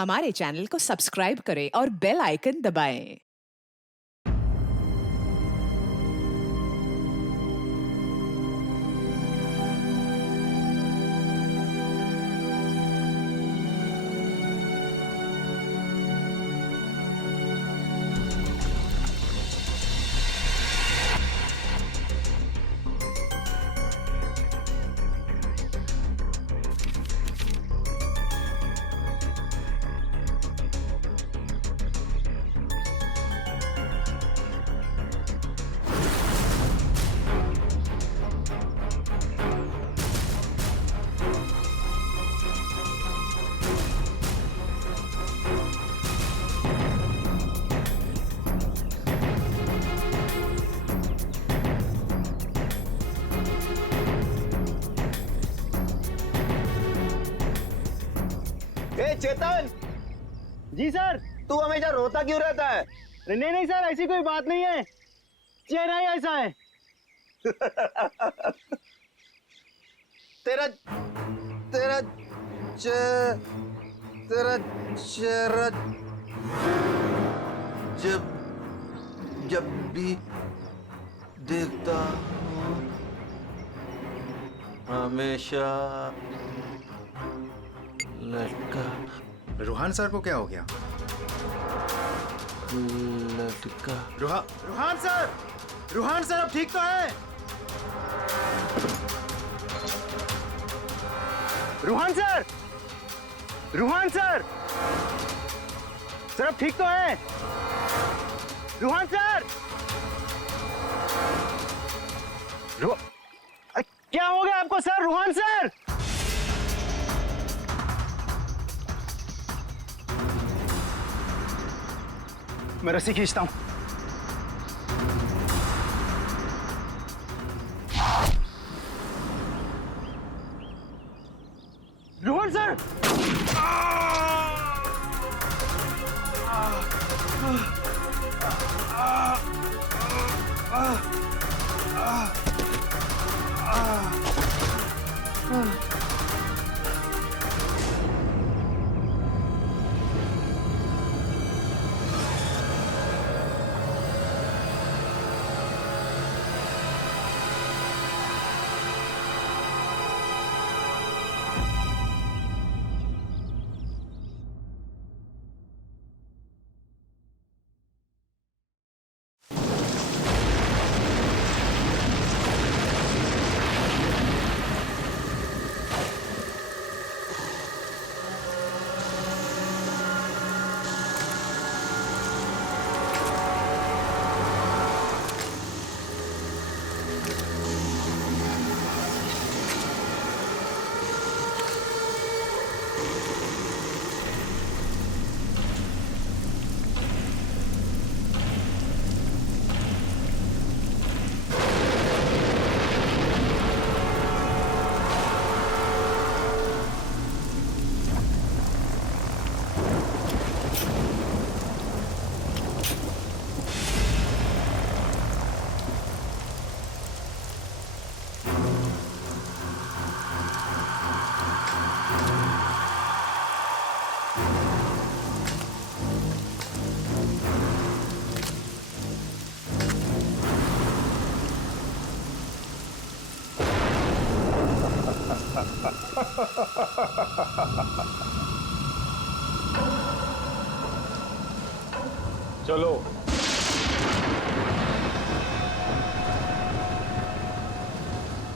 हमारे चैनल को सब्सक्राइब करें और बेल आइकन दबाएं। ए चेतन, जी सर। तू हमेशा रोता क्यों रहता है? नहीं नहीं सर, ऐसी कोई बात नहीं है, चेहरा ही ऐसा है। तेरा तेरा तेरा चेहरा जब जब भी देखता हूँ हमेशा लटका रूहान सर को क्या हो गया? लटका रूहान सर अब ठीक तो है? Ruhan sir, Ruhan sir, sir अब ठीक तो है? रूहान सर, क्या हो गया आपको सर? रूहान सर, मैं रस्सी खींचता हूं। रोहन सर, चलो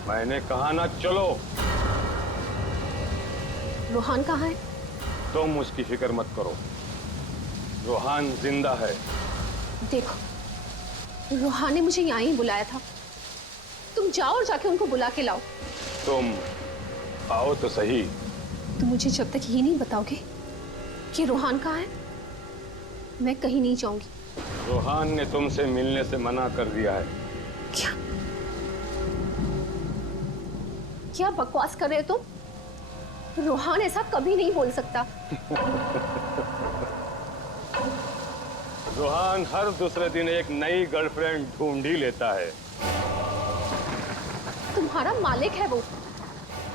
मैंने कहा ना, चलो। रूहान कहाँ है? तुम उसकी फिक्र मत करो, रूहान जिंदा है। देखो, रूहान ने मुझे यहाँ ही बुलाया था। तुम जाओ और जाके उनको बुला के लाओ। तुम आओ तो सही। तुम मुझे जब तक ये नहीं बताओगे कि रूहान कहाँ है, मैं कहीं नहीं जाऊंगी। रूहान ने तुमसे मिलने से मना कर दिया है। क्या क्या बकवास कर रहे हो तुम? रूहान ऐसा कभी नहीं बोल सकता। रूहान हर दूसरे दिन एक नई गर्लफ्रेंड ढूंढ ही लेता है। तुम्हारा मालिक है वो,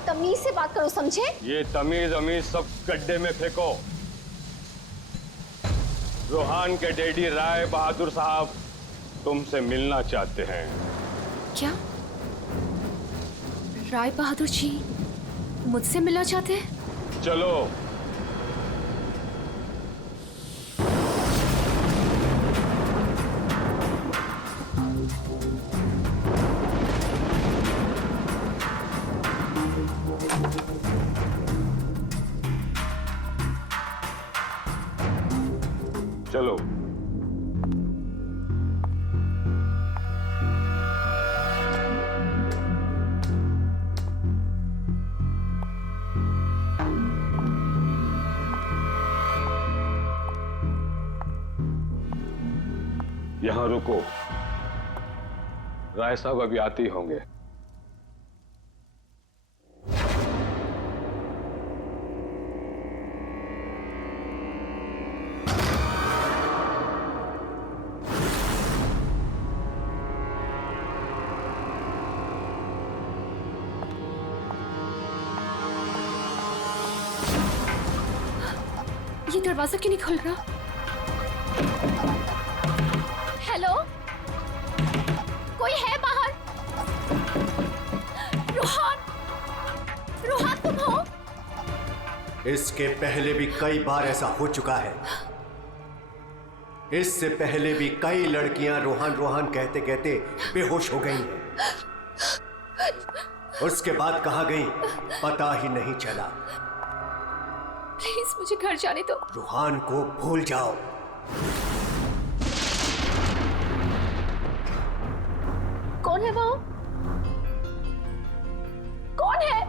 तमीज से बात करो, समझे? ये तमीज अमीज सब गड्ढे में फेंको। रोहान के डैडी राय बहादुर साहब तुमसे मिलना चाहते हैं। क्या राय बहादुर जी मुझसे मिलना चाहते हैं? चलो। चलो। यहां रुको, राय साहब अभी आते ही होंगे। ये दरवाजा क्यों नहीं खुल रहा? हेलो, कोई है बाहर? रोहान, रोहान तुम हो? इसके पहले भी कई बार ऐसा हो चुका है। इससे पहले भी कई लड़कियां रोहान रोहान कहते कहते बेहोश हो गई हैं। उसके बाद कहां गई पता ही नहीं चला। प्लीज मुझे घर जाने दो। रोहान को भूल जाओ। कौन है वो? कौन है?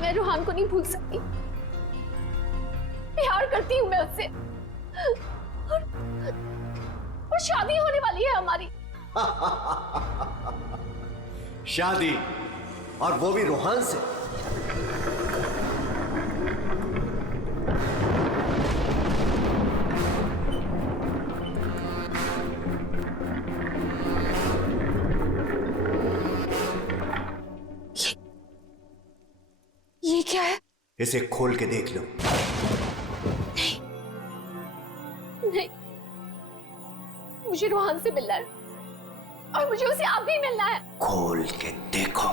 मैं रोहान को नहीं भूल सकती। प्यार करती हूँ मैं उससे, और शादी होने वाली है हमारी। शादी, और वो भी रोहान से। ये क्या है? इसे खोल के देख लो। नहीं, नहीं, मुझे रोहान से मिलना है, और मुझे उसे आप भी मिलना है। खोल के देखो।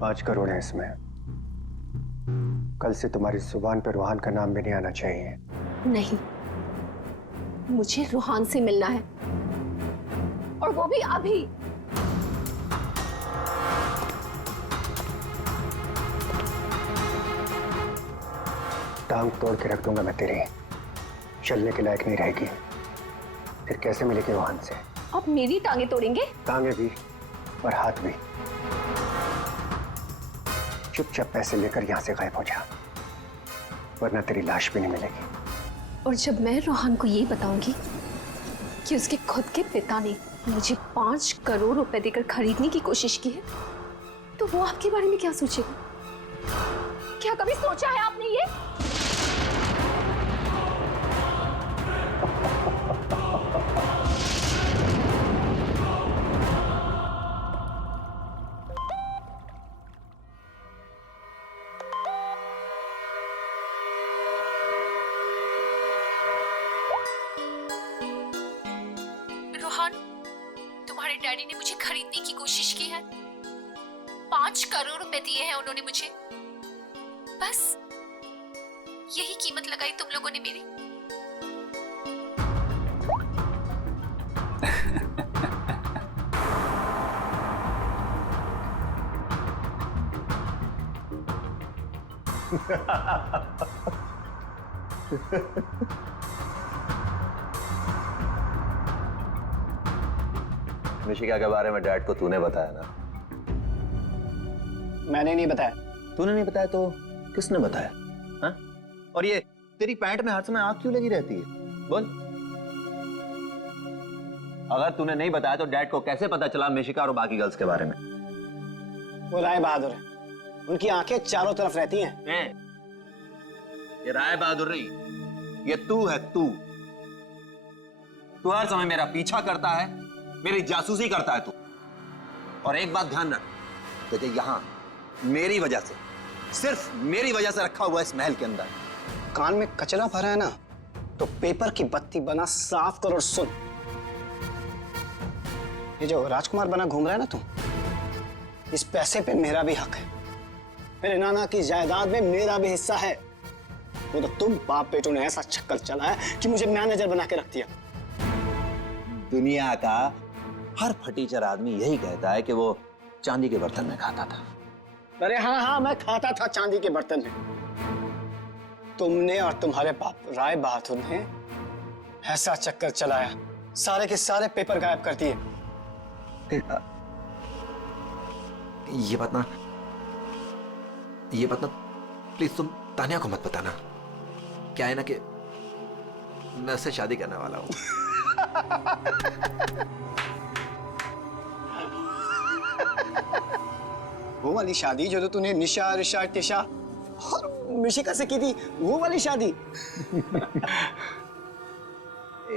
पाँच करोड़ है इसमें। कल से तुम्हारी जुबान पर रोहान का नाम भी नहीं आना चाहिए। नहीं, मुझे रोहान से मिलना है, और वो भी अभी। टांग तोड़ के रख दूंगा मैं तेरी, चलने के लायक नहीं रहेगी। फिर कैसे मिलेगी रोहान से? आप मेरी टांगे तोड़ेंगे? टांगे भी और हाथ भी। चुपचाप पैसे लेकर यहां से गायब हो जा, वरना तेरी लाश भी नहीं मिलेगी। और जब मैं रोहान को ये बताऊंगी कि उसके खुद के पिता ने मुझे 5 करोड़ रुपए देकर खरीदने की कोशिश की है, तो वो आपके बारे में क्या सोचेगा? क्या कभी सोचा है आपने ये? रोहान, तुम्हारे डैडी ने मुझे खरीदने की कोशिश की है। 5 करोड़ रुपए दिए हैं उन्होंने मुझे। बस यही कीमत लगाई तुम लोगों ने मेरी। मिशिका के बारे में डैड को तूने बताया ना? मैंने नहीं बताया। तूने नहीं बताया तो किसने बताया? हाँ? और ये तेरी पैंट में हर समय आग क्यों लगी रहती है? बोल। अगर तूने नहीं बताया तो डैड को कैसे पता चला मिशिका और बाकी गर्ल्स के बारे में? वो राय बहादुर है, उनकी आंखें चारों तरफ रहती हैं। ये राय बहादुर नहीं, ये तू है। तू हर समय मेरा पीछा करता है, मेरी जासूसी करता है तू। और एक बात ध्यान रख, तुझे यहां मेरी वजह से, सिर्फ मेरी वजह से रखा हुआ इस महल के अंदर। कान में कचरा भरा है ना, तो पेपर की बत्ती बना साफ कर और सुन। ये जो राजकुमार बना घूम रहा है ना तू, इस पैसे पे मेरा भी हक है। मेरे नाना की जायदाद में मेरा भी हिस्सा है। वो तो तुम बाप बेटों ने ऐसा चक्कर चलाया कि मुझे मैनेजर बना के रख दिया। दुनिया का हर फटीचर आदमी यही कहता है कि वो चांदी के बर्तन में खाता था। अरे हाँ, मैं खाता था चांदी के बर्तन में। तुमने और तुम्हारे बाप राय बहादुर ने ऐसा चक्कर चलाया, सारे के सारे पेपर गायब कर दिए। ये बात ना प्लीज तुम तानिया को मत बताना। क्या है ना कि मैं उससे शादी करने वाला हूं। वो वाली शादी जो तो तूने निशा, ऋषा, तिशा और मिशिका से की थी, वो वाली शादी।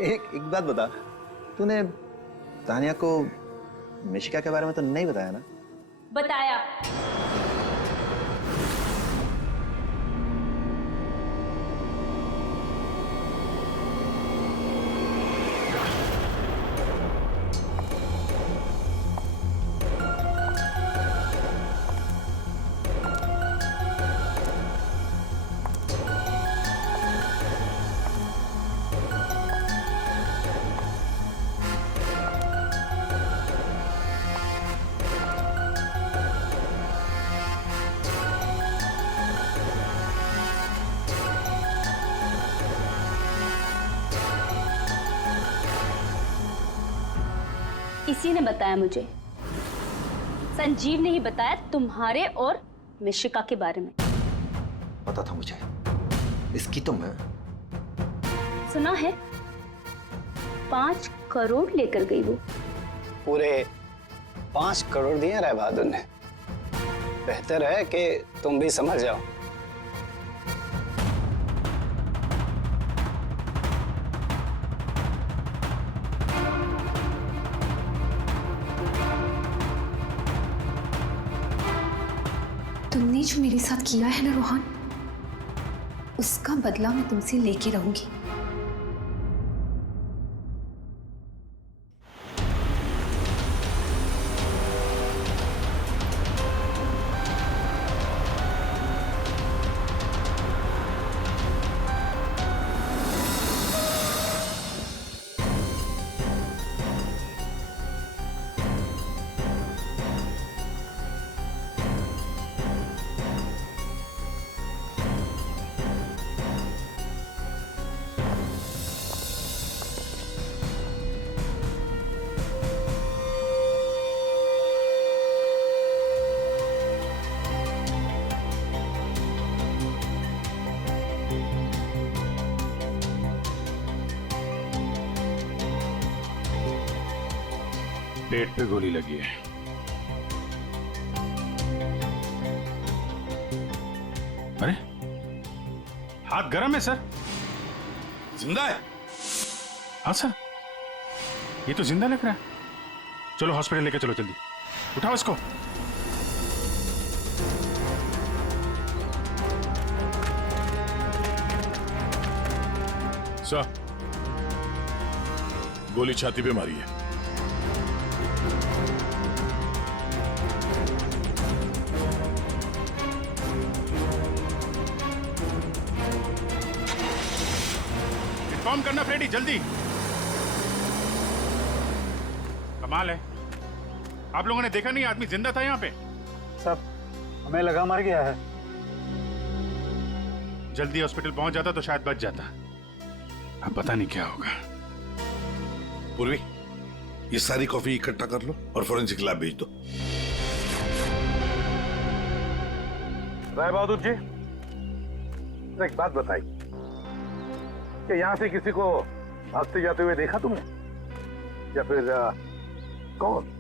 एक बात बता, तूने तानिया को मिशिका के बारे में तो नहीं बताया ना? बताया। इसी ने बताया मुझे। संजीव ने ही बताया तुम्हारे और मिशिका के बारे में। पता था मुझे, इसकी तो मैं सुना है 5 करोड़ लेकर गई वो। पूरे 5 करोड़ दिए राय बहादुर ने। बेहतर है कि तुम भी समझ जाओ। तुमने जो मेरे साथ किया है ना रोहन, उसका बदला मैं तुमसे लेके रहूंगी। पेट पे गोली लगी है। अरे हाथ गर्म है सर। जिंदा है? हाँ सर, ये तो जिंदा लग रहा है। चलो हॉस्पिटल लेके चलो, जल्दी उठाओ इसको। सर, गोली छाती पे मारी है। इन्फॉर्म करना फ्रेडी, जल्दी। कमाल है, आप लोगों ने देखा नहीं आदमी जिंदा था यहाँ पे? सब हमें लगा मर गया है। जल्दी हॉस्पिटल पहुंच जाता तो शायद बच जाता। अब पता नहीं क्या होगा। पूर्वी, ये सारी कॉफी इकट्ठा कर लो और फोरेंसिक लैब भेज दो। राय बहादुर जी, एक बात बताई कि यहां से किसी को भागते जाते हुए देखा तुमने, या फिर कौन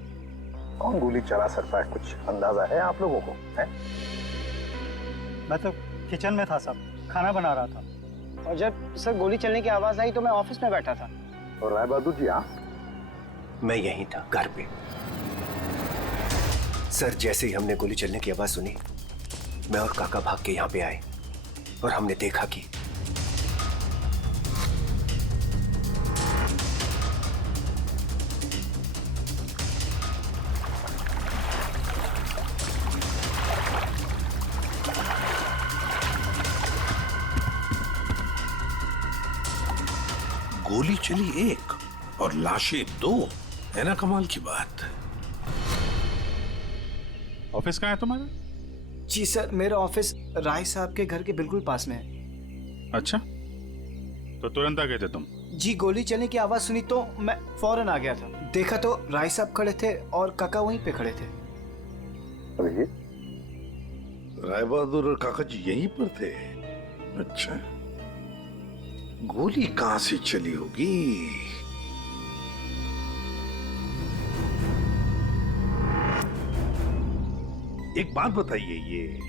कौन गोली चला सकता है, कुछ अंदाजा है आप लोगों को? है? मैं तो किचन में था साहब, खाना बना रहा था, और जब सर गोली चलने की आवाज आई तो मैं ऑफिस में बैठा था। और राय बहादुर जी आप? मैं यहीं था, घर पे। सर, जैसे ही हमने गोली चलने की आवाज सुनी, मैं और काका भाग के यहां पे आए और हमने देखा कि गोली चली एक और लाशें दो, है ना कमाल की बात। ऑफिस कहाँ है तुम्हारा? जी सर, मेरा ऑफिस राय साहब के घर के बिल्कुल पास में है। अच्छा, तो तुरंत आ गए थे तुम? जी, गोली चलने की आवाज सुनी तो मैं फौरन आ गया था। देखा तो राय साहब खड़े थे और काका वहीं पे खड़े थे। राय बहादुर और काका जी यहीं पर थे? अच्छा, गोली कहां से चली होगी? एक बात बताइए, ये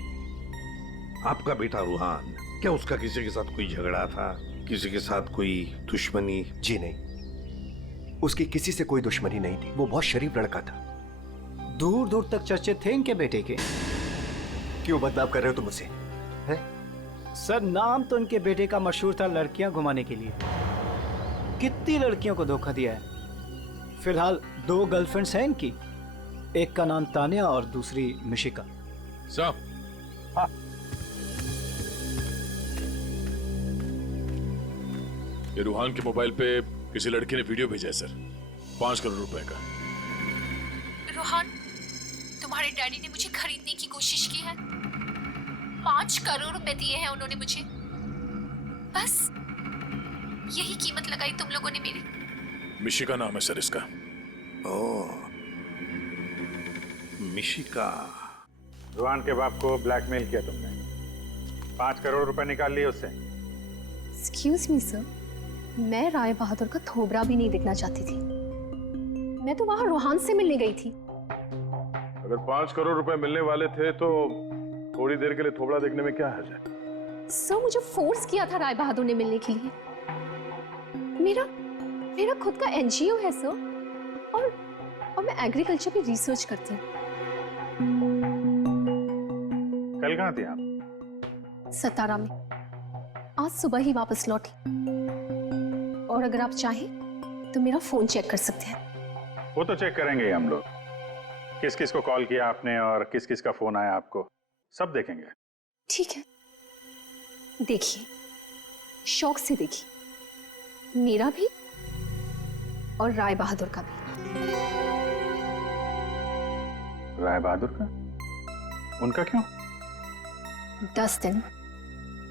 आपका बेटा रूहान, क्या उसका किसी के साथ कोई झगड़ा था, किसी के साथ कोई दुश्मनी? जी नहीं, उसकी किसी से कोई दुश्मनी नहीं थी। वो बहुत शरीफ लड़का था। दूर दूर तक चर्चे थे इनके बेटे के। क्यों बदनाम कर रहे हो तुम उसे? हैं? सर, नाम तो इनके बेटे का मशहूर था लड़कियां घुमाने के लिए। कितनी लड़कियों को धोखा दिया है। फिलहाल 2 गर्लफ्रेंड्स हैं इनकी, एक का नाम तानिया और दूसरी मिशिका। साहब, हाँ। ये रूहान के मोबाइल पे किसी लड़की ने वीडियो भेजा है सर, 5 करोड़ रुपए का। रोहन, तुम्हारे डैडी ने मुझे खरीदने की कोशिश की है। 5 करोड़ रुपए दिए हैं उन्होंने मुझे। बस यही कीमत लगाई तुम लोगों ने मेरी। मिशिका नाम है सर इसका। ओह, मिशिका। रूहान के बाप को ब्लैकमेल किया तुमने, 5 करोड़ रुपए निकाल लिए उससे। एक्सक्यूज मी सर, मैं राय बहादुर का थोबड़ा भी नहीं देखना चाहती थी। मैं तो वहां रोहान से मिलने गई थी। अगर 5 करोड़ रुपए मिलने वाले थे तो थोड़ी देर के लिए थोबड़ा देखने में क्या हर्ज है? सर, मुझे फोर्स किया था राय बहादुर ने मिलने के लिए। मेरा खुद का एनजीओ है सर, और मैं एग्रीकल्चर पे रिसर्च करती हूँ। कल कहाँ थे आप? सतारा में। आज सुबह ही वापस लौटी। और अगर आप चाहें तो मेरा फोन चेक कर सकते हैं। वो तो चेक करेंगे ही हम लोग, किस किस को कॉल किया आपने और किस किस का फोन आया आपको, सब देखेंगे। ठीक है, देखिए, शौक से देखिए, मेरा भी और राय बहादुर का भी। राय बहादुर का? उनका क्यों? 10 दिन,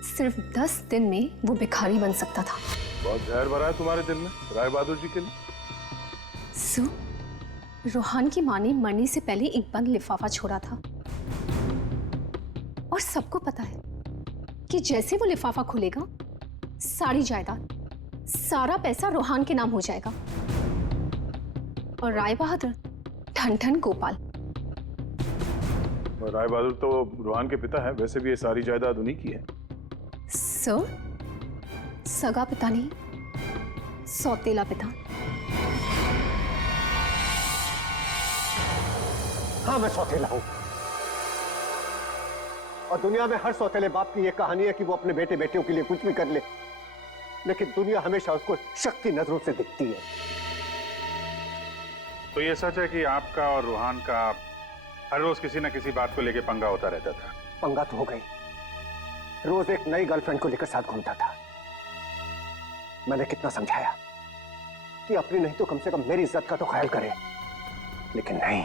सिर्फ 10 दिन में वो भिखारी बन सकता था। बहुत जहर भरा है तुम्हारे दिल में राय बहादुर जी के लिए। सो, रोहान की माँ ने मरने से पहले एक बंद लिफाफा छोड़ा था, और सबको पता है कि जैसे वो लिफाफा खुलेगा, सारी जायदाद, सारा पैसा रोहान के नाम हो जाएगा। और राय बहादुर ठन ठन गोपाल। राय बहादुर तो रूहान के पिता है, वैसे भी ये सारी जायदाद उन्हीं की है। सर, सगा पिता नहीं, सौतेला पिता। हाँ, मैं सौतेला हूं, और दुनिया में हर सौतेले बाप की यह कहानी है कि वो अपने बेटे बेटियों के लिए कुछ भी कर ले, लेकिन दुनिया हमेशा उसको शक्ति नजरों से दिखती है। तो ये सच है कि आपका और रूहान का हर रोज किसी न किसी बात को लेकर पंगा होता रहता था? पंगा तो हो गई, रोज एक नई गर्लफ्रेंड को लेकर साथ घूमता था। मैंने कितना समझाया कि अपनी नहीं तो कम से कम मेरी इज्जत का तो ख्याल करे, लेकिन नहीं।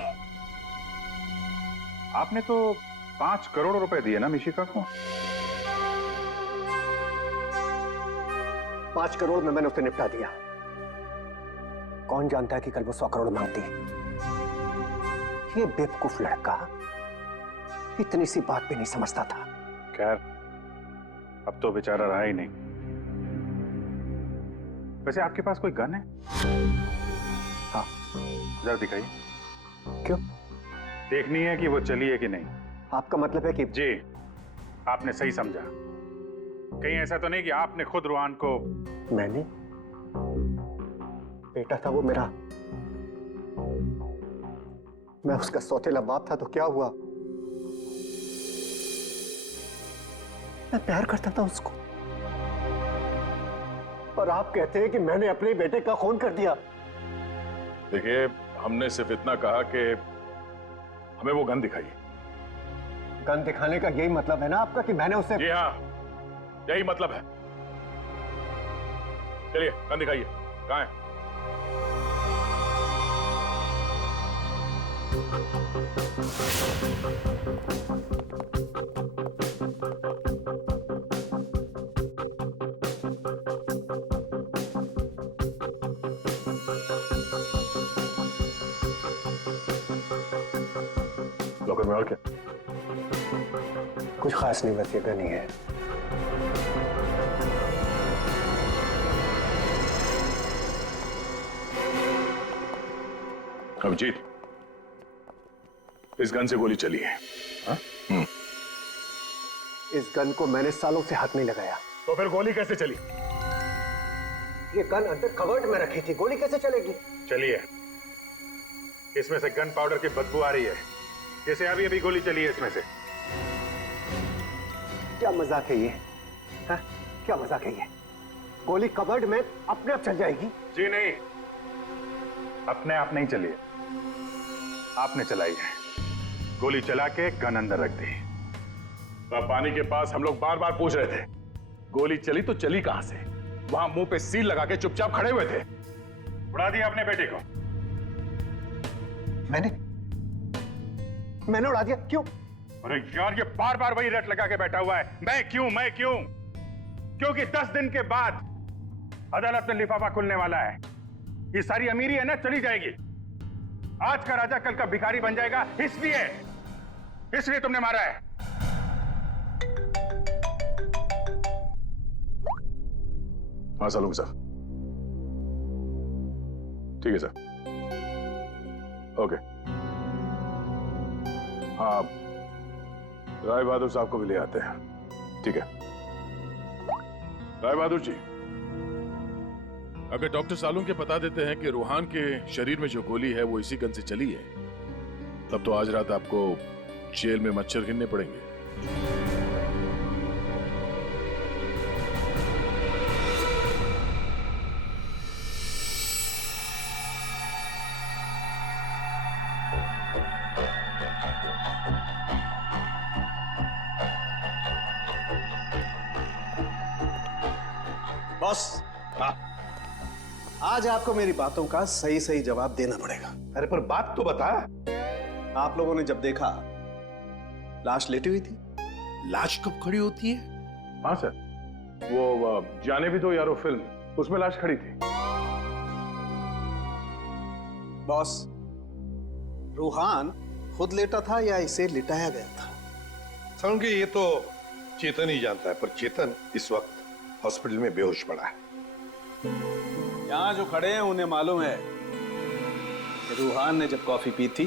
आपने तो 5 करोड़ रुपए दिए ना मिशिका को? 5 करोड़ में मैंने उसे निपटा दिया, कौन जानता है कि कल वो 100 करोड़ मांगती। ये बेवकूफ लड़का इतनी सी बात भी नहीं समझता था। खैर, अब तो बेचारा रहा ही नहीं। वैसे आपके पास कोई गन है? हाँ। जरा दिखाइए। क्यों? देखनी है कि वो चली है कि नहीं। आपका मतलब है कि? जी, आपने सही समझा। कहीं ऐसा तो नहीं कि आपने खुद रूहान को? मैंने? बेटा था वो मेरा, मैं उसका सौतेला बाप था तो क्या हुआ? मैं प्यार करता था उसको, और आप कहते हैं कि मैंने अपने बेटे का खून कर दिया। देखिए, हमने सिर्फ इतना कहा कि हमें वो गन दिखाइए। गन दिखाने का यही मतलब है ना आपका कि मैंने उसे? जी हाँ, यही मतलब है। चलिए, गन दिखाइए। कहाँ है? लॉकर में और क्या? कुछ खास नहीं, बस ये गन ही है। अभिजीत, इस गन से गोली चली है। हाँ? इस गन को मैंने सालों से हाथ नहीं लगाया। तो फिर गोली कैसे चली? ये गन अंदर कवर्ड में रखी थी, गोली कैसे चलेगी? चलिए, इसमें से गन पाउडर की बदबू आ रही है, जैसे अभी अभी गोली चली है इसमें से। क्या मजाक है ये? हा? क्या मजाक है ये? गोली कवर्ड में अपने आप चल जाएगी? जी नहीं, अपने आप नहीं चली है, आपने चलाई है। गोली चला के गन अंदर रख दी। पानी के पास हम लोग बार बार पूछ रहे थे, गोली चली तो चली कहां से? वहां मुंह पे सील लगा के चुपचाप खड़े हुए थे। उड़ा दिया अपने बेटे को। मैंने उड़ा दिया? क्यों? अरे यार, ये बार बार वही रट लगा के बैठा हुआ है, मैं क्यों मैं क्यों। क्योंकि 10 दिन के बाद अदालत में लिफाफा खुलने वाला है। ये सारी अमीरी है ना, चली जाएगी। आज का राजा कल का भिखारी बन जाएगा, इसलिए तुमने मारा है। हाँ सलूंगा सर। ठीक है सर, ओके। हाँ, राय बहादुर साहब को भी ले आते हैं। ठीक है। राय बहादुर जी, अगर डॉक्टर सालून के बता देते हैं कि रूहान के शरीर में जो गोली है वो इसी गन से चली है, तब तो आज रात आपको जेल में मच्छर गिनने पड़ेंगे। बॉस, आज आपको मेरी बातों का सही सही जवाब देना पड़ेगा। अरे पर बात तो बता। आप लोगों ने जब देखा लाश लेटी हुई थी। लाश कब खड़ी होती है? हाँ सर, वो जाने भी दो यारो फिल्म, उसमें लाश खड़ी थी। बॉस, रूहान खुद लेटा था या इसे लिटाया गया था? समझ ये तो चेतन ही जानता है, पर चेतन इस वक्त हॉस्पिटल में बेहोश पड़ा है। यहां जो खड़े हैं उन्हें मालूम है कि रूहान ने जब कॉफी पी थी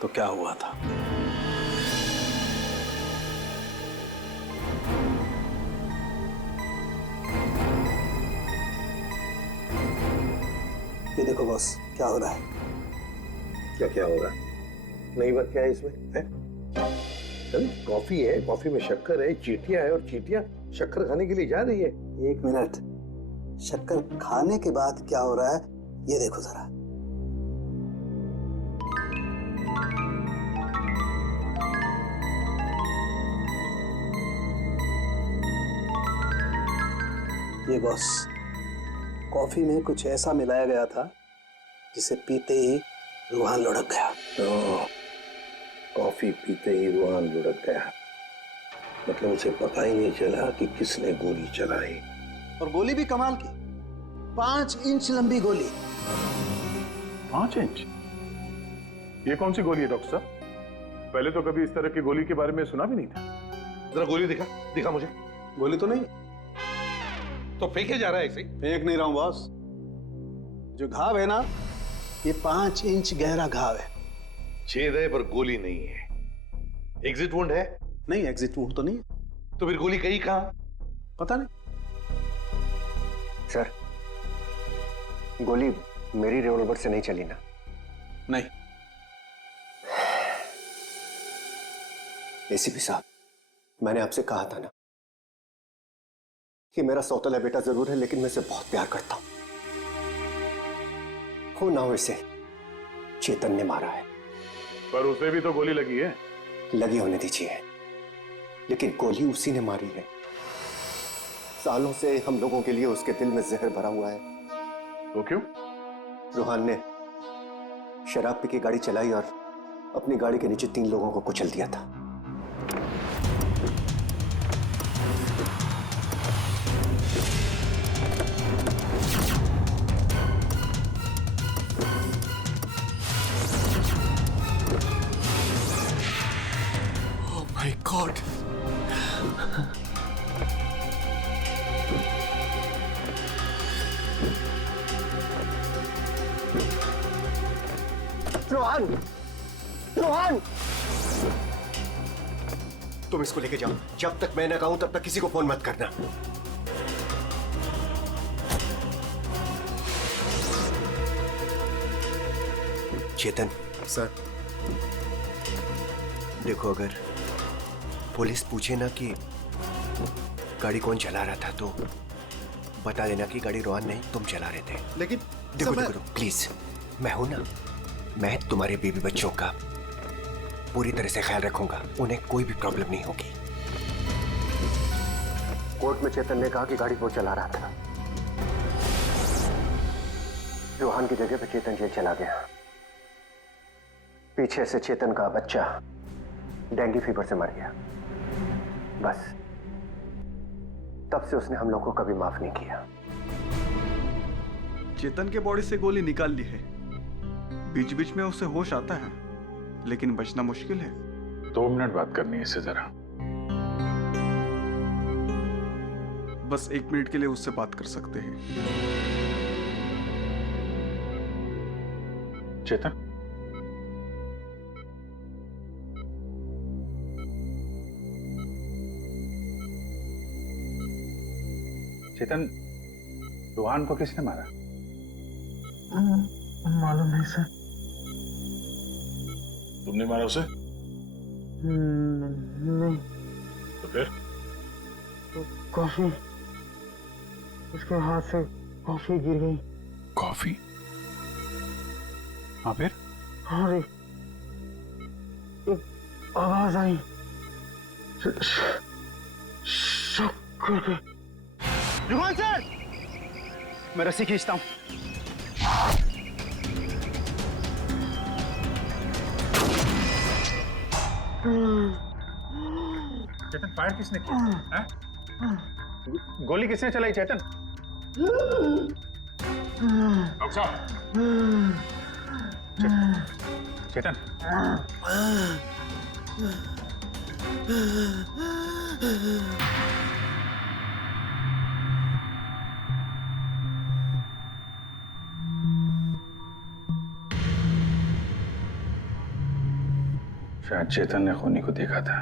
तो क्या हुआ था। ये देखो बॉस, क्या हो रहा है? क्या हो रहा है? नई बात क्या है इसमें? है? कॉफी है, कॉफी में शक्कर है, चींटियां है, और चींटियां शक्कर खाने के लिए जा रही है। एक मिनट, शक्कर खाने के बाद क्या हो रहा है ये देखो जरा। ये बॉस, कॉफी में कुछ ऐसा मिलाया गया था जिसे पीते ही रूहान लुढ़क गया। तो कॉफी पीते ही रूहान लुढ़क गया, मतलब उसे पता ही नहीं चला कि किसने गोली चलाई। और गोली भी कमाल की, 5 इंच लंबी गोली। 5 इंच? ये कौन सी गोली है डॉक्टर साहब? पहले तो कभी इस तरह की गोली के बारे में सुना भी नहीं था। जरा गोली दिखा, दिखा मुझे। गोली तो नहीं। तो फेंके जा रहा है ऐसे ही? फेंक नहीं रहा हूं बॉस। जो घाव है ना, ये 5 इंच गहरा घाव है। छेद है पर गोली नहीं है। एग्जिट वुंड है? नहीं, एग्जिट वुंड तो नहीं है। तो फिर गोली कहीं कहां? पता नहीं। सर, गोली मेरी रिवॉल्वर से नहीं चली ना? नहीं। एसीपी साहब, मैंने आपसे कहा था ना कि मेरा सौतेला बेटा जरूर है, लेकिन मैं इसे बहुत प्यार करता हूं। हो ना हो, इसे चेतन ने मारा है। पर उसे भी तो गोली लगी है। लगी होने दीजिए, लेकिन गोली उसी ने मारी है। सालों से हम लोगों के लिए उसके दिल में जहर भरा हुआ है। वो क्यों? रूहान ने शराब पी के गाड़ी चलाई और अपनी गाड़ी के नीचे 3 लोगों को कुचल दिया था। Oh my God! Rohan! Rohan! तुम इसको लेके जाओ। जब तक मैं ना कहूं तब तक किसी को फोन मत करना। चेतन सर, देखो, अगर पुलिस पूछे ना कि गाड़ी कौन चला रहा था तो बता देना कि गाड़ी रोहन नहीं, तुम चला रहे थे। लेकिन देखो देखो, प्लीज, मैं हूं ना, मैं तुम्हारे बेबी बच्चों का पूरी तरह से ख्याल रखूंगा। उन्हें कोई भी प्रॉब्लम नहीं होगी। कोर्ट में चेतन ने कहा कि गाड़ी वो चला रहा था। रोहन की जगह पे चेतन जेल चला गया। पीछे से चेतन का बच्चा डेंगू फीवर से मर गया। बस तब से उसने हम लोगों को कभी माफ नहीं किया। चेतन के बॉडी से गोली निकाल ली है। बीच बीच में उसे होश आता है, लेकिन बचना मुश्किल है। 2 मिनट बात करनी है इससे जरा। बस 1 मिनट के लिए उससे बात कर सकते हैं। चेतन, चेतन, रोहान को किसने मारा? मालूम नहीं सर। तुमने मारा उसे? नहीं। तो फिर? तो कॉफी, उसके हाथ से कॉफी गिर गई। कॉफी? हाँ, फिर? और एक आवाज आई, शक करके। रुहान सर, मैं रस्सी खींचता हूं। चेतन, फायर किसने किया? हैं? गोली किसने चलाई चेतन? डॉक्टर साहब! चेतन, शायद चेतन ने खूनी को देखा था।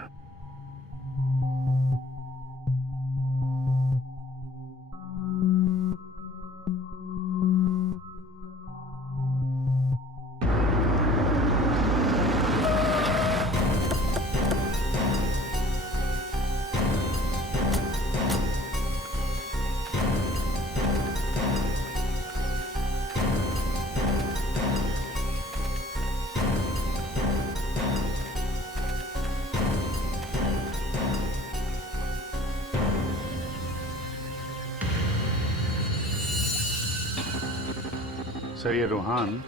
सर, ये रोहान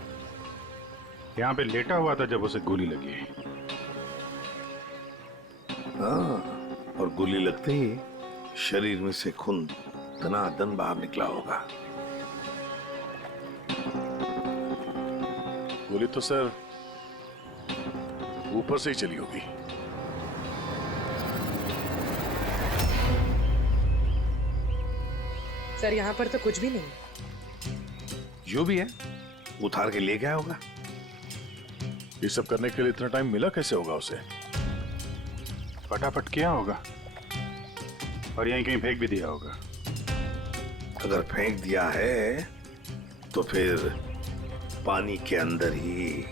यहाँ पे लेटा हुआ था जब उसे गोली लगी। हाँ, और गोली लगते ही शरीर में से खून दनादन बाहर निकला होगा। गोली तो सर ऊपर से ही चली होगी। सर यहाँ पर तो कुछ भी नहीं। जो भी है उतार के ले गया होगा। ये सब करने के लिए इतना टाइम मिला कैसे होगा उसे? फटाफट किया होगा और यहीं कहीं फेंक भी दिया होगा। अगर फेंक दिया है तो फिर पानी के अंदर ही।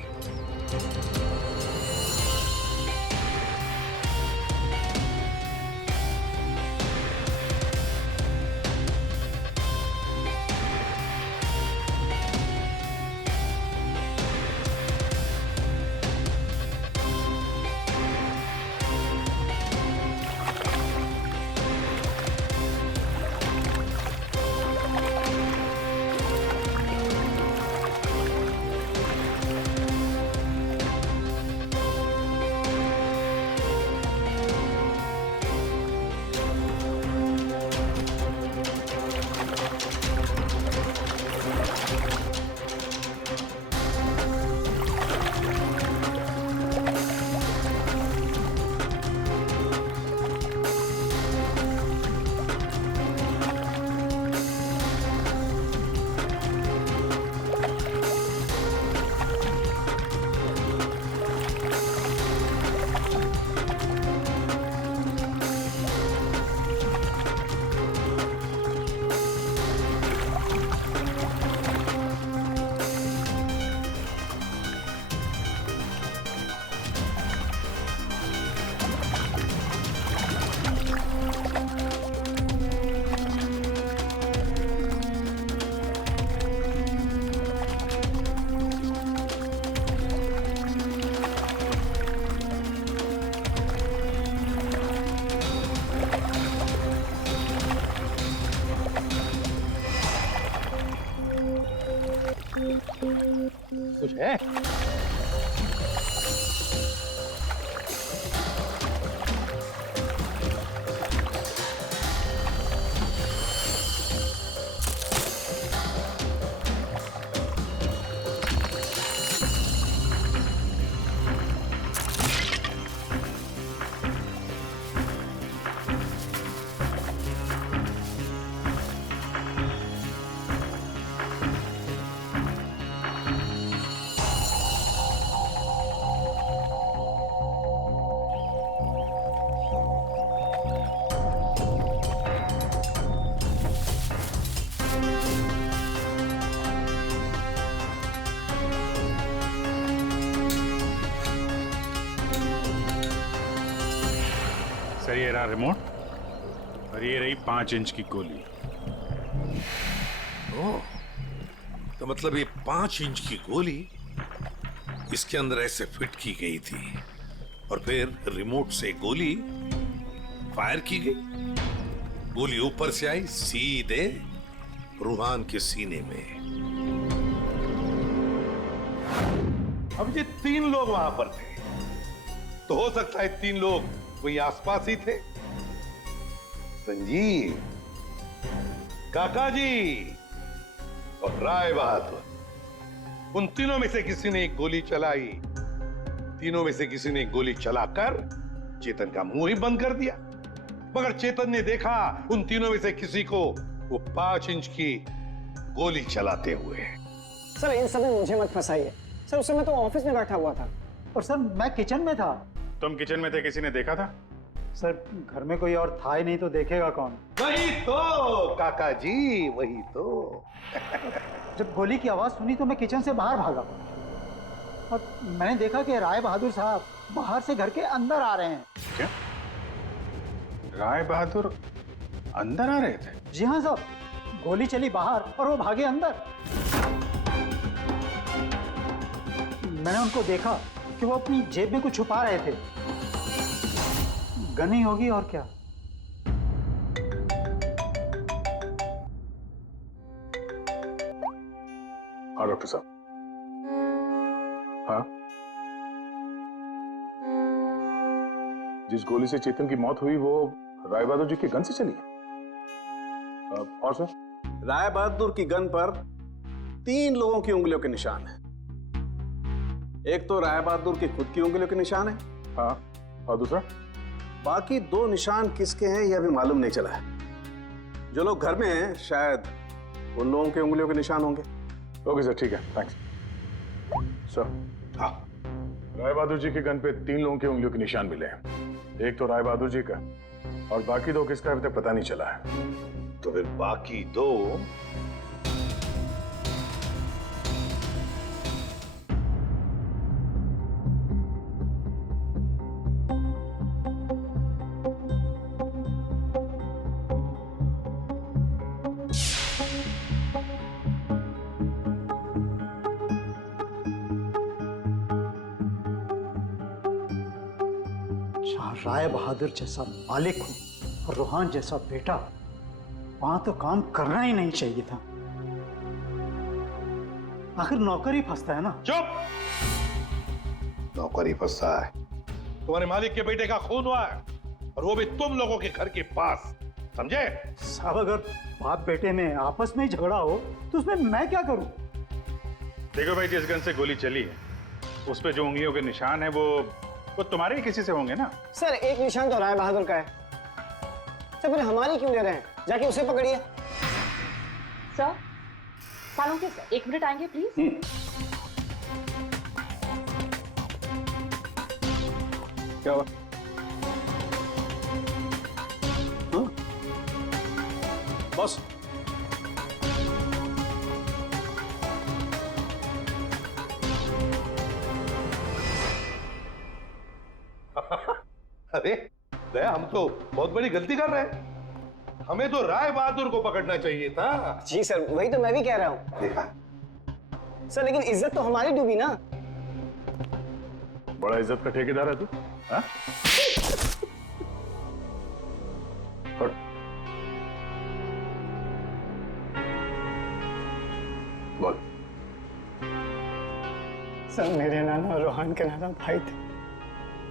कुछ है? सर ये रहा रिमोट और ये रही 5 इंच की गोली। ओह, तो मतलब ये 5 इंच की गोली इसके अंदर ऐसे फिट की गई थी और फिर रिमोट से गोली फायर की गई। गोली ऊपर से आई सीधे रूहान के सीने में। अब ये 3 लोग वहां पर थे, तो हो सकता है 3 लोग वही आसपास ही थे। संजीव, काका जी और राय बहादुर, उन तीनों में से किसी ने एक गोली चलाई। तीनों में से किसी ने एक गोली चलाकर चेतन का मुंह ही बंद कर दिया, मगर चेतन ने देखा उन तीनों में से किसी को वो 5 इंच की गोली चलाते हुए। सर इन सब में मुझे मत फंसाइए सर, उस समय तो ऑफिस में बैठा हुआ था। और सर मैं किचन में था। तुम किचन में थे, किसी ने देखा था? सर घर में कोई और था ही नहीं तो देखेगा कौन? वही तो काका जी, वही तो। जब गोली की आवाज सुनी तो मैं किचन से बाहर भागा और मैंने देखा कि राय बहादुर साहब बाहर से घर के अंदर आ रहे हैं। क्या? राय बहादुर अंदर आ रहे थे? जी हाँ साहब, गोली चली बाहर और वो भागे अंदर। मैंने उनको देखा कि वो अपनी जेब में कुछ छुपा रहे थे। गन ही होगी और क्या। हाँ डॉक्टर साहब। हाँ, जिस गोली से चेतन की मौत हुई वो राय बहादुर जी की गन से चली है। और सर? राय बहादुर की गन पर 3 लोगों की उंगलियों के निशान है। एक तो राय बहादुर की खुद की उंगलियों के निशान है। हाँ, और दूसरा? बाकी 2 निशान किसके हैं यह अभी मालूम नहीं चला है। जो लोग घर में हैं शायद उन लोगों के उंगलियों के निशान होंगे। ओके सर, ठीक है, थैंक्स सर। हाँ, राय बहादुर जी के गन पे 3 लोगों की उंगलियों के निशान मिले हैं। एक तो राय बहादुर जी का और बाकी 2 किसका अभी तक पता नहीं चला है। तो फिर बाकी 2 जहाँ राय बहादुर जैसा मालिक हो और रूहान जैसा बेटा, वहां तो काम करना ही नहीं चाहिए था। आखिर नौकर ही फंसता है ना। चुप! नौकर ही फंसा है। तुम्हारे मालिक के बेटे का खून हुआ है और वो भी तुम लोगों के घर के पास, समझे? साहब, अगर बाप बेटे में आपस में ही झगड़ा हो तो उसमें मैं क्या करूं? देखो भाई, जिस गन से गोली चली है उस पे जो उंगलियों के निशान है वो तुम्हारे ही किसी से होंगे ना। सर, एक निशान तो राय बहादुर का है। सर, फिर हमारी क्यों ले रहे हैं? जाके उसे पकड़िए। सर, सालों के सर, 1 मिनट आएंगे प्लीज। क्या हुआ? बॉस, अरे दया, हम तो बहुत बड़ी गलती कर रहे हैं। हमें तो राय बहादुर को पकड़ना चाहिए था। जी सर, वही तो मैं भी कह रहा हूँ। देखा सर, लेकिन इज्जत तो हमारी डूबी ना। बड़ा इज्जत का ठेकेदार है तू, हाँ? बोल। सर, मेरे नाना रूहान के नाना भाई थे।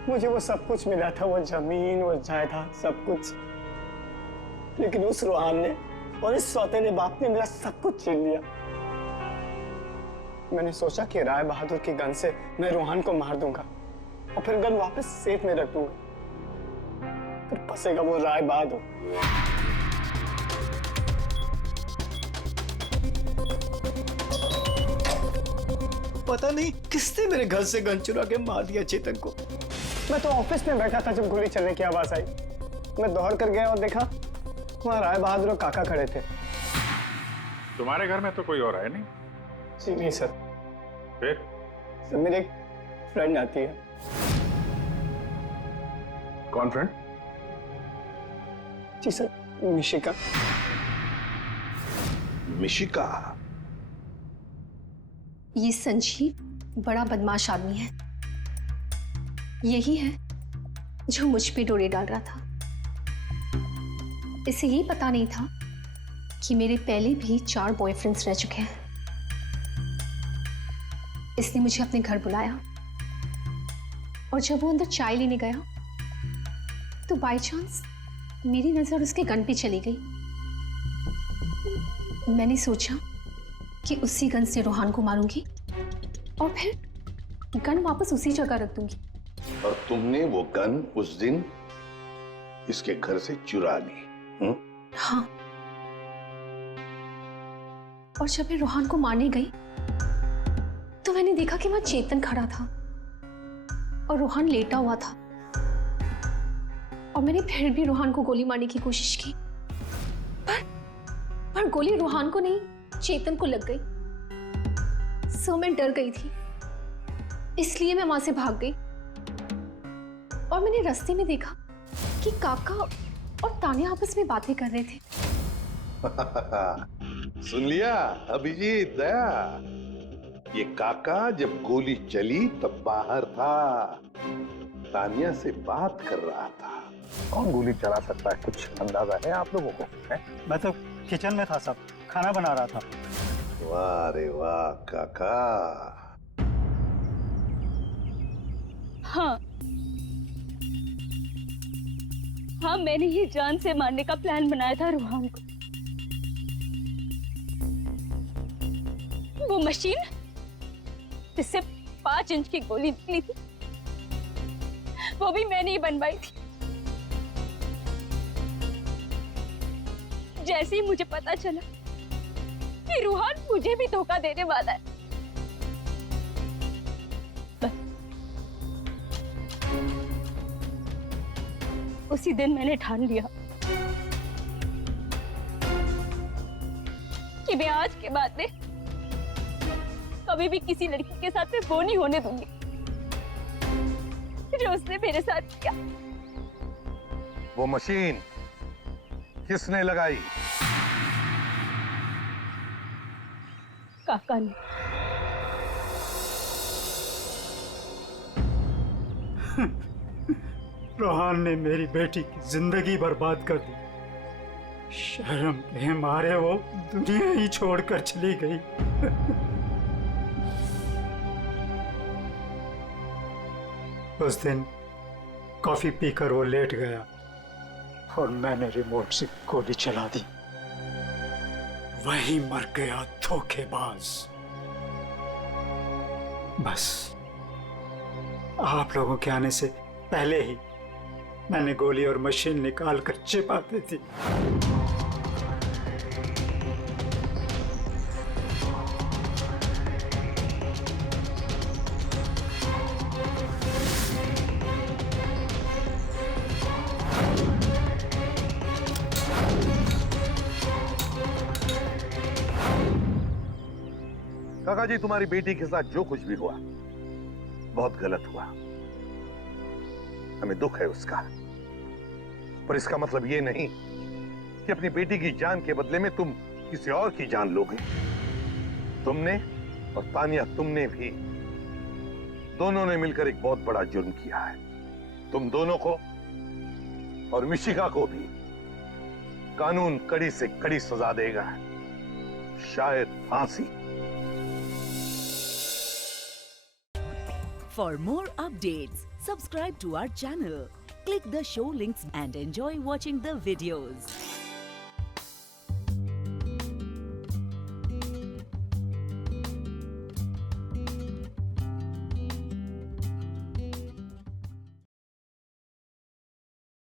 मुझे वो सब कुछ मिला था, वो जमीन, वो जायदाद, सब कुछ। लेकिन उस रूहान ने और इस सौतेले बाप ने मेरा सब कुछ छीन लिया। मैंने सोचा कि राय बहादुर की गन से मैं रूहान को मार दूंगा और फिर गन वापस सेफ में रख दूंगा। फिर फंसेगा वो राय बहादुर। पता नहीं किसने मेरे घर से गन चुरा के मार दिया चेतन को। मैं तो ऑफिस में बैठा था जब गोली चलने की आवाज आई। मैं दौड़ कर गया और देखा वहां राय बहादुर और काका खड़े थे। तुम्हारे घर में तो कोई और है नहीं? जी नहीं सर। फिर? सर, मेरी एक फ्रेंड आती है। कौन फ्रेंड? जी सर, मिशिका। मिशिका? ये संजीव बड़ा बदमाश आदमी है। यही है जो मुझ पे डोरे डाल रहा था। इसे ये पता नहीं था कि मेरे पहले भी 4 बॉयफ्रेंड्स रह चुके हैं। इसने मुझे अपने घर बुलाया और जब वो अंदर चाय लेने गया तो बाय चांस मेरी नजर उसके गन पे चली गई। मैंने सोचा कि उसी गन से रूहान को मारूंगी और फिर गन वापस उसी जगह रख दूंगी। और तुमने वो गन उस दिन इसके घर से चुरा ली? हाँ। और जब मैं रूहान को मारने गई तो मैंने देखा कि वहां चेतन खड़ा था और रूहान लेटा हुआ था। और मैंने फिर भी रूहान को गोली मारने की कोशिश की, पर गोली रूहान को नहीं, चेतन को लग गई। सो मैं डर गई थी, इसलिए मैं वहां से भाग गई। और मैंने रास्ते में देखा कि काका और तान्या आपस में बातें कर रहे थे। सुन लिया अभिजीत, दया? ये काका जब गोली चली तब बाहर था, तान्या से बात कर रहा था। कौन गोली चला सकता है, कुछ अंदाजा है आप लोगों को? है? मैं तो किचन में था साहब, खाना बना रहा था। वाह रे वाह काका। हाँ हाँ, मैंने ही जान से मारने का प्लान बनाया था रूहान को। वो मशीन जिससे 5 इंच की गोली निकली थी, वो भी मैंने ही बनवाई थी। जैसे ही मुझे पता चला कि रूहान मुझे भी धोखा देने वाला है, उसी दिन मैंने ठान लिया कि मैं आज के बाद में कभी भी किसी लड़की के साथ में वो नहीं होने दूंगी जो उसने मेरे साथ किया। वो मशीन किसने लगाई? काका ने। रोहान ने मेरी बेटी की जिंदगी बर्बाद कर दी। शर्म के मारे वो दुनिया ही छोड़कर चली गई। उस दिन कॉफी पीकर वो लेट गया और मैंने रिमोट से गोली चला दी। वही मर गया धोखेबाज। बस आप लोगों के आने से पहले ही मैंने गोली और मशीन निकाल कर छिपा दी थी। काका जी, तुम्हारी बेटी के साथ जो कुछ भी हुआ बहुत गलत हुआ। हमें दुख है उसका, पर इसका मतलब ये नहीं कि अपनी बेटी की जान के बदले में तुम किसी और की जान लोगे। तुमने और तानिया, तुमने भी, दोनों ने मिलकर एक बहुत बड़ा जुर्म किया है। तुम दोनों को और मिशिका को भी कानून कड़ी से कड़ी सजा देगा, शायद फांसी। For more updates, subscribe to our channel, click the show links and enjoy watching the videos.